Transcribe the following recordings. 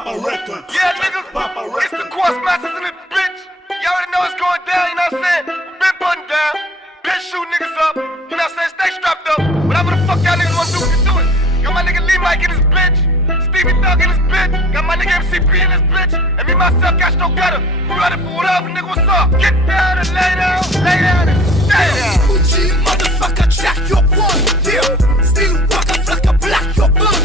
Papa Records. Yeah, nigga. Papa It's the Records. course masters in this bitch. You already know it's going down, you know what I'm saying? Been putting down. Been shooting niggas up. You know what I'm saying? Stay strapped up. Whatever the fuck y'all niggas wanna do, you do it. Got my nigga Lee Mike in this bitch. Stevie Thug in this bitch. Got my nigga MCP in this bitch. And me myself, Cash No Gutter. You ready for whatever, nigga? What's up? Get down and lay down. Lay down and stay down. Gucci, motherfucker, jack your one. Yeah, still walk a flaque black your bun.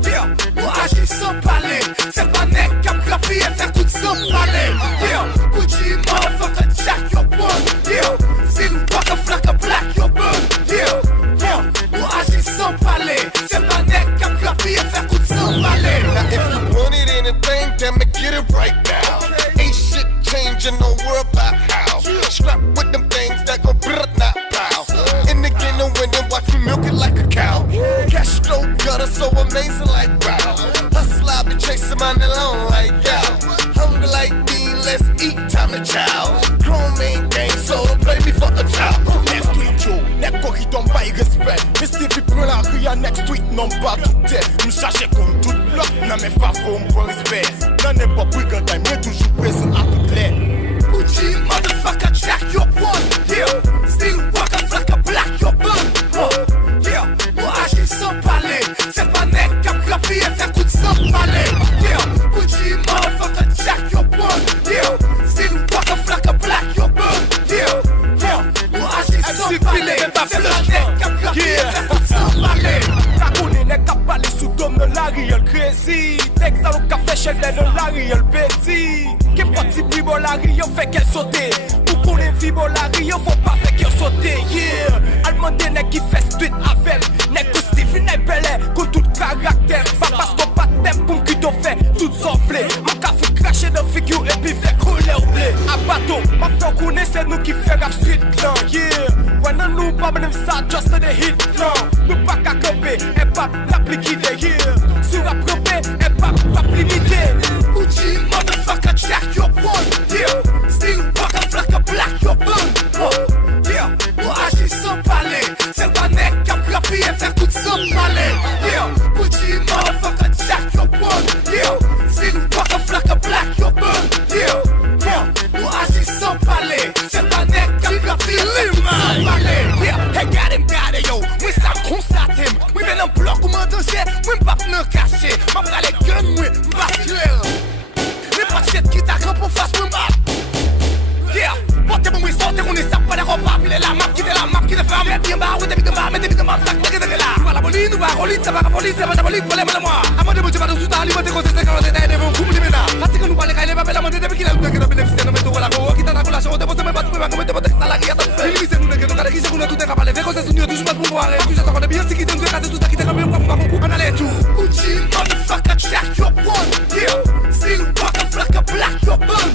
Yeah, moi agis sans parler. C'est pas nec qui a frappé et faire tout sans parler. Yeah, Gucci, motherfucker, jack your one. Yeah, still walk a flaque black your bun. Yeah, moi agis sans parler. C'est pas nec qui a frappé et faire tout sans parler. Now if you wanted anything, damn it, get it right now. Ain't shit changing, no world about how. Strap with them things that go brrr, not pow. In the ghetto winning, watch me milk it like a cow. Cash no gutter, so amazing like wow. Hustle, I be chasing my alone like y'all. Hungry like me, let's eat, time to chow. Grown man gang, so don't play me for a child. Next tweet yo, nek ko ki don bay respect. Mr. Fi pren la ria next tweet non pa tout tête. M'chache comme tout bloc, nan men fa fo m'pon respect. Nan ne pa brigand time, men toujou présent à tout lait. Gucci, motherfucker, jack your one. Yeah, still walk a flaque a black your bun. Yeah, moi agis sans parler. C'est pas nec qui a frappé et faire coup de sans parler. Yeah, Gucci, motherfucker, jack your one. Yeah, still walk a flaque a black your bun. Yeah, moi agis sans parler. C'est pas nec qui a frappé et faire coup de sans parler. Kakoune nec a parlé sous dôme de la real crazy. Nek sa l'on ka fait chèvre de la real petit. Qui parti plus la rio fait qu'elle saute. Pour qu'on les vibre la rio faut pas faire qu'elle saute. Yeah, Allemande nek qui fait street avec. Nek que Steve n'est belé qu'on tout caractère. Pas parce qu'on pas t'aime pour qu'il t'en fait tout soufflé. Mon ka fout cracher dans figure et puis fait couler au blé. A bateau, ma fait connaître c'est nous qui fait rap street là. Yeah, when nous pas même ça just the hit là. Nous pas qu'à camper et pas l'appliquer. Yeah, sur rap campé et pas limité. Gucci, motherfucker, jack your one. Yeah, still walk a flaque a black your bun. Yeah, moi agis sans parler. C'est pas nec qui a frappé et faire tout sans parler. Yeah, Gucci, motherfucker, jack your one. Yeah, still walk a flaque a black your bun. Yeah, moi agis sans parler. C'est pas nec qui a frappé et faire tout sans parler. Yeah, hey, got him, yo. Oui, ça constate him. Oui, ben un bloc ou m'en danger. Oui, m'pas ne cacher. M'a pris les guns, oui, m'pas clair. Mais pas de shit qui t'accroche pour face me bat. Yeah, portez mon whistle, t'es qu'on est ça, pas de repas. Puis la map qui est la map qui est ferme. Mettez bien bas, oui, t'es bien bas, mettez bien bas, sac, t'es là. Nous va la police, nous va rouler, ça va la police, ça va la police, pour les moi. Amant de bouger, pas de sous-temps, liberté, qu'on s'est quand on est des bons coups de ménage. Parce que nous va les caler, va la monnaie, depuis qu'il a le temps que nous bénéficions, nous mettons la roue, qui t'a la relation, on dépose, mais pas de pouvoir, comme on est salarié à ton fait. Il nous nous, nous, qui nous, tout est capable, les causes, nous, toujours pas de pouvoir, et puis j'attends qu'on est bien, si qui donne de raser tout ça qui t'est capable, on allait tout. Gucci, motherfucker, jack your one. Yeah, still walk a flaque a black your bun.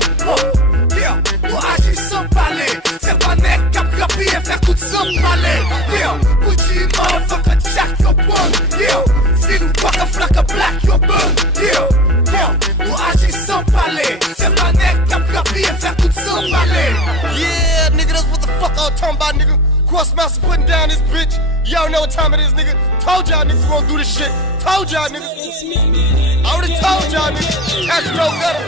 Yeah, moi agis sans parler. C'est pas nec qui a frappé et faire tout sans parler. Yeah, Gucci, motherfucker, jack your one. Yeah, still walk a flaque a black your bun. Yeah, moi agis sans parler. C'est pas nec qui a frappé et faire tout sans parler. Yeah, nigga, that's what the fuck I'm talking about, nigga. Crossmaster putting down this bitch. Y'all know what time it is, nigga. Told y'all niggas we gonna do this shit. Told y'all niggas. I already told y'all niggas. Cash No Gutter.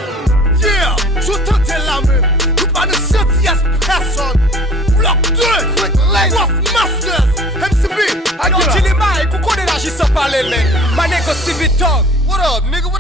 Yeah, je t'entends la main. Nous pas de gentillesse personne. Bloc 2, Quick lane. Rough Masters, MCB. Ayo, Chilima, et qu'on connaît la j'y sans parler, man. My nigga Stevie Thug. What up, nigga?